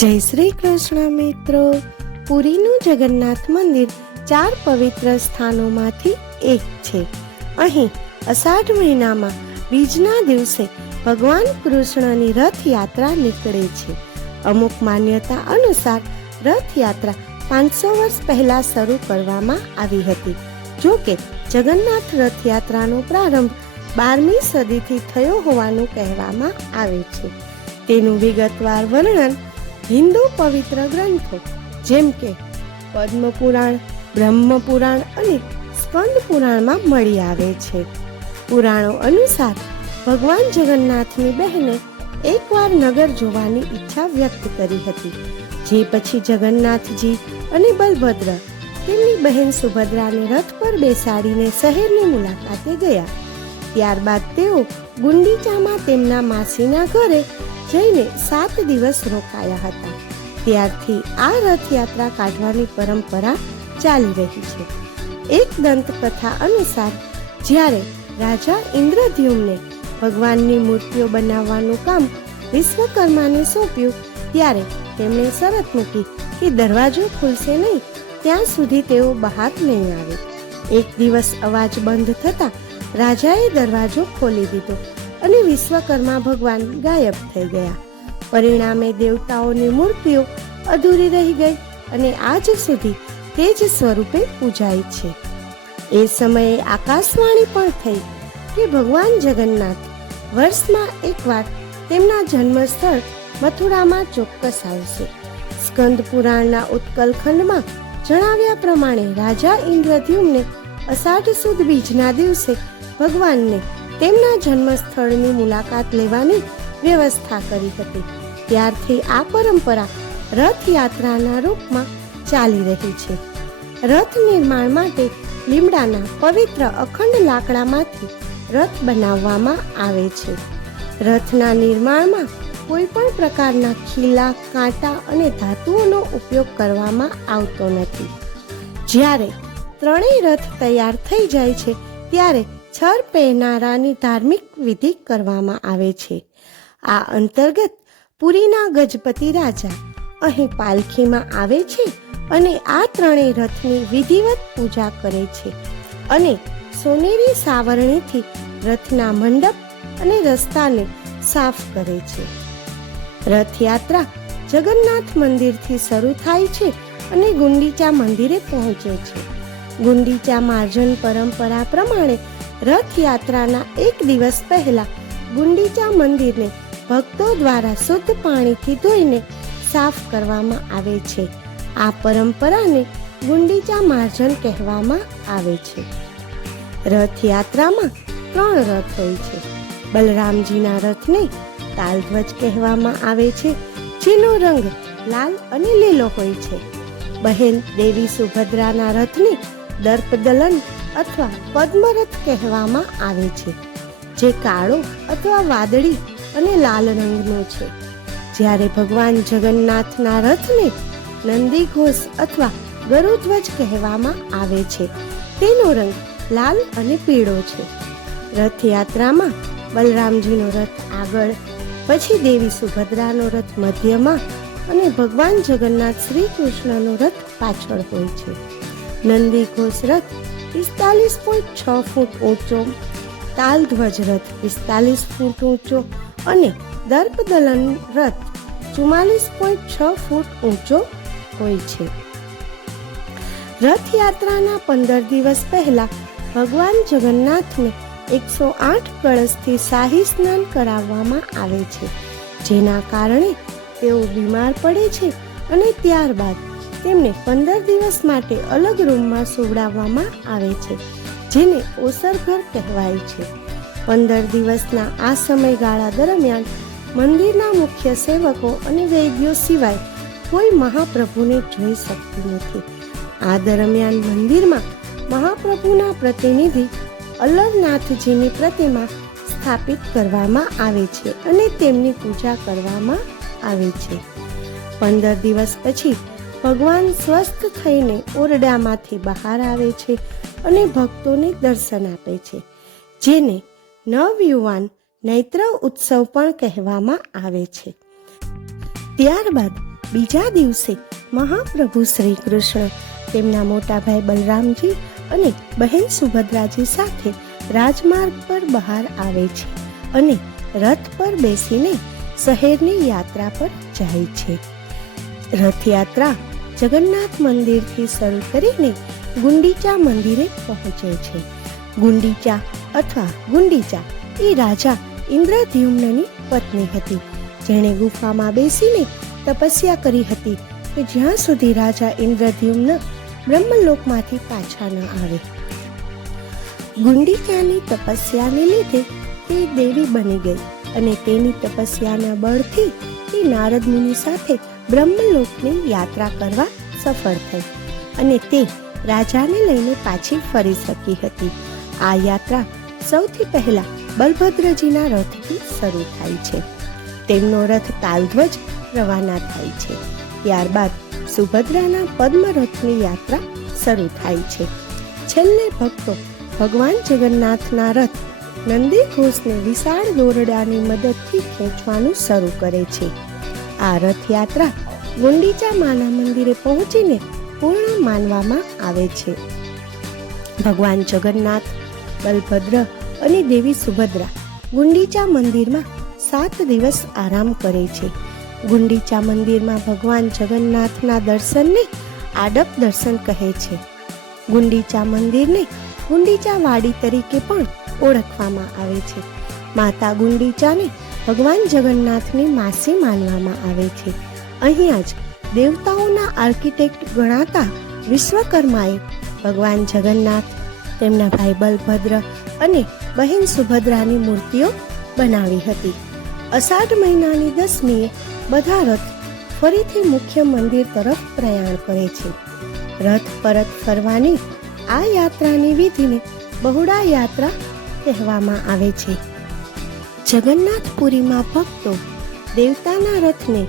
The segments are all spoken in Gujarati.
જય શ્રી કૃષ્ણ મિત્રો. પુરીનું જગન્નાથ મંદિર 4 પવિત્ર સ્થાનોમાંથી એક છે. અહીં અષાઢ મહિનામાં બીજના દિવસે ભગવાન કૃષ્ણની રથયાત્રા નીકળે છે. અમુક માન્યતા અનુસાર રથયાત્રા 500 વર્ષ પહેલા શરૂ કરવામાં આવી હતી. જો કે જગન્નાથ રથયાત્રાનો પ્રારંભ 12મી સદીથી થયો હોવાનું કહેવામાં આવે છે. તેનું વિગતવાર વર્ણન હિન્દુ પવિત્ર ગ્રંથો જેમ કે પદ્મ પુરાણ, બ્રહ્મ પુરાણ અને સ્કંદ પુરાણમાં મળી આવે છે. પુરાણો અનુસાર ભગવાન જગન્નાથની બહેને એકવાર નગર જોવાની ઈચ્છા વ્યક્ત કરી હતી, જે પછી જગન્નાથજી અને બલભદ્ર તેમની બહેન સુભદ્રાને રથ પર બેસાડીને શહેરની મુલાકાતે ગયા. ત્યારબાદ તેઓ ગુંડીચામાં તેમના માસીના ઘરે જઈને 7 દિવસ રોકાયા હતા. ત્યારથી આ રથયાત્રા કાઢવાની પરંપરા ચાલી રહી છે. એક દંતકથા અનુસાર જ્યારે રાજા ઇન્દ્રદ્યુમ્ને ભગવાનની મૂર્તિઓ બનાવવાનું કામ વિશ્વકર્માને સોંપ્યું, ત્યારે તેમણે શરત મૂકી કે દરવાજો ખુલશે નહીં ત્યાં સુધી તેઓ બહાર નહીં આવે. એક દિવસ અવાજ બંધ થતાં રાજાએ દરવાજો ખોલી દીધો અને વિશ્વકર્મા ભગવાન ગાયબ થઈ ગયા. પરિણામે દેવતાઓની મૂર્તિઓ અધૂરી રહી ગઈ અને આજ સુધી તે જ સ્વરૂપે પૂજાય છે. એ સમયે આકાશવાણી પણ થઈ કે ભગવાન જગન્નાથ વર્ષમાં એકવાર તેમના જન્મસ્થળ મથુરામાં ચોક્કસ આવશે. સ્કંદ પુરાણના ઉત્કલ ખંડમાં જણાવ્યા પ્રમાણે રાજા ઇન્દ્રદ્યુમ્ને અષાઢ સુદ બીજના દિવસે ભગવાનને તેમના જન્મસ્થળની મુલાકાત લેવાની વ્યવસ્થા કરી હતી. ત્યારથી આ પરંપરા રથયાત્રાના રૂપમાં ચાલી રહી છે. રથ નિર્માણ માટે લીમડાના પવિત્ર અખંડ લાકડામાંથી રથ બનાવવામાં આવે છે. રથના નિર્માણમાં કોઈ પણ પ્રકારના ખીલા, કાંટા અને ધાતુઓનો ઉપયોગ કરવામાં આવતો નથી. જ્યારે ત્રણેય રથ તૈયાર થઈ જાય છે ત્યારે છર પહેનારાની ધાર્મિક વિધિ કરવામાં આવે છે. આ અંતર્ગત પુરીના ગજપતિ રાજા અહીં પાલખીમાં આવે છે અને આ ત્રણેય રથની વિધિવત પૂજા કરે છે અને સોનેરી સાવરણીથી રથના મંડપ અને રસ્તાને સાફ કરે છે. રથયાત્રા જગન્નાથ મંદિરથી શરૂ થાય છે અને ગુંડીચા મંદિરે પહોંચે છે. ગુંડીચા માર્જન પરંપરા પ્રમાણે રથયાત્રાના એક દિવસ પહેલા ગુંડીચા મંદિરને ભક્તો દ્વારા શુદ્ધ પાણીથી ધોઈને સાફ કરવામાં આવે છે. આ પરંપરાને ગુંડીચા માર્જન કહેવામાં આવે છે. રથયાત્રામાં 3 રથ હોય છે. બલરામજીના રથને તાલધ્વજ કહેવામાં આવે છે, જેનો રંગ લાલ અને લીલો હોય છે. બહેન દેવી સુભદ્રાના રથને દર્પદલન અથવા પદ્મરથ કહેવામાં આવે છે, જે કાળો અથવા વાદળી અને લાલ રંગનો છે. જ્યારે ભગવાન જગન્નાથના રથને નંદીઘોષ અથવા ગરુધ્વજ કહેવામાં આવે છે. તેનો રંગ લાલ અને પીળો છે. રથયાત્રામાં બલરામજીનો રથ આગળ, પછી દેવી સુભદ્રાનો રથ મધ્યમાં અને ભગવાન જગન્નાથ શ્રી કૃષ્ણનો રથ પાછળ હોય છે. નંદીઘોષ રથ 45.6 ફૂટ ઊંચો, તાલધ્વજ રથ 45 ફૂટ ઊંચો અને દર્પદલન રથ 44.6 ફૂટ ઊંચો હોય છે. રથયાત્રાના 15 દિવસ પહેલા ભગવાન જગન્નાથને 108 કળશથી શાહી સ્નાન કરાવવામાં આવે છે, જેના કારણે તેઓ બીમાર પડે છે અને ત્યારબાદ તેમને 15 દિવસ માટે અલગ રૂમમાં સુવડાવવામાં આવે છે, જેને ઓસરઘર કહેવાય છે. 15 દિવસના આ સમયગાળા દરમિયાન મંદિરના મુખ્ય સેવકો અને વૈદ્યો સિવાય કોઈ મહાપ્રભુને જોઈ શકતું નથી. આ દરમિયાન મંદિરમાં મહાપ્રભુના પ્રતિનિધિ અલરનાથજીની પ્રતિમા સ્થાપિત કરવામાં આવે છે અને તેમની પૂજા કરવામાં આવે છે. 15 દિવસ પછી ભગવાન સ્વસ્થ થઈને ઓરડામાંથી બહાર આવે છે અને ભક્તોને દર્શન આપે છે, જેને નવયુવાન નૈત્ર ઉત્સવ પણ કહેવામાં આવે છે. ત્યારબાદ બીજા દિવસે મહાપ્રભુ શ્રી કૃષ્ણ તેમના મોટા ભાઈ બલરામજી અને બહેન સુભદ્રાજી સાથે રાજમાર્ગ પર બહાર આવે છે અને રથ પર બેસીને શહેરની યાત્રા પર જાય છે. રથયાત્રા જગન્નાથ મંદિરથી શરૂ કરીને ગુંડીચા મંદિરે પહોંચે છે. ગુંડીચા અથવા ગુંડીચા એ રાજા ઇન્દ્રદ્યુમ્નની પત્ની હતી, જેણે ગુફામાં બેસીને તપસ્યા કરી હતી કે જ્યાં સુધી રાજા ઇન્દ્રદ્યુમ્ન બ્રહ્મલોકમાંથી પાછા ન આવે. ગુંડીચાની તપસ્યાને લીધે તે દેવી બની ગઈ અને તેની તપસ્યાના બળથી તે નારદ મુનિ સાથે બ્રહ્મલોકની યાત્રા કરવા સફળ થઈ અને તે રાજાને લઈને પાછી ફરી શકી હતી. આ યાત્રા સૌથી પહેલા બલભદ્રજીના રથથી શરૂ થાય છે. તેમનો રથ તાલધ્વજ રવાના થાય છે. ત્યારબાદ સુભદ્રાના પદ્મરથની યાત્રા શરૂ થાય છે. છેલ્લે ભક્તો ભગવાન જગન્નાથના રથ નંદીઘોષને વિશાળ દોરડાની મદદથી ખેંચવાનું શરૂ કરે છે. આ રથયાત્રા ગુંડીચા માના મંદિરે પહોંચીને પૂર્ણ માનવામાં આવે છે. ભગવાન જગન્નાથ, બલભદ્ર અને દેવી સુભદ્રા ગુંડીચા મંદિરમાં 7 દિવસ આરામ કરે છે. ગુંડીચા મંદિરમાં ભગવાન જગન્નાથના દર્શનને આડપ દર્શન કહે છે. ગુંડીચા મંદિરને ગુંડીચા વાડી તરીકે પણ ઓળખવામાં આવે છે. માતા ગુંડીચાને ભગવાન જગન્નાથની માસી માનવામાં આવે છે. અહીંયા જ દેવતાઓના આર્કિટેક્ટ ગણાતા વિશ્વકર્માએ ભગવાન જગન્નાથ, તેમના ભાઈ બલભદ્ર અને બહેન સુભદ્રાની મૂર્તિઓ બનાવી હતી. અષાઢ મહિનાની 10મીએ બધા રથ ફરીથી મુખ્ય મંદિર તરફ પ્રયાણ કરે છે. રથ પરત ફરવાની આ યાત્રાની વિધિને બહુડા યાત્રા કહેવામાં આવે છે. જગન્નાથપુરીમાં ભક્તો દેવતાના રથને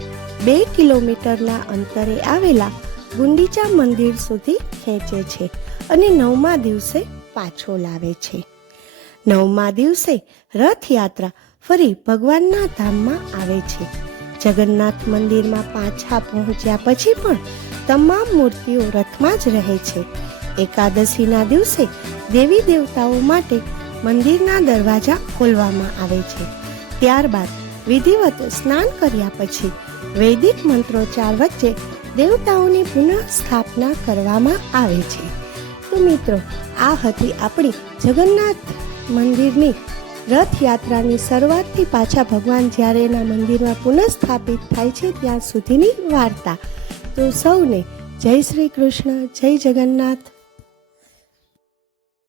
2 કિલોમીટરના અંતરે આવેલા ગુંડીચા મંદિર સુધી ખેંચે છે અને 9મા દિવસે પાછો લાવે છે. 9મા દિવસે રથયાત્રા ફરી ભગવાનના ધામમાં આવે છે. જગન્નાથ મંદિરમાં પાછા પહોંચ્યા પછી પણ તમામ મૂર્તિઓ રથમાં જ રહે છે. એકાદશીના દિવસે દેવી દેવતાઓ માટે મંદિરના દરવાજા ખોલવામાં આવે છે. ત્યારબાદ વિધિવત સ્નાન કર્યા પછી વૈદિક મંત્રોચ્ચાર વચ્ચે દેવતાઓની પુનઃ સ્થાપના કરવામાં આવે છે. તો મિત્રો, આ હતી આપણી જગન્નાથ મંદિરની રથયાત્રાની શરૂઆતથી પાછા ભગવાન જ્યારે એના મંદિરમાં પુનઃસ્થાપિત થાય છે ત્યાં સુધીની વાર્તા. તો સૌને જય શ્રી કૃષ્ણ, જય જગન્નાથ.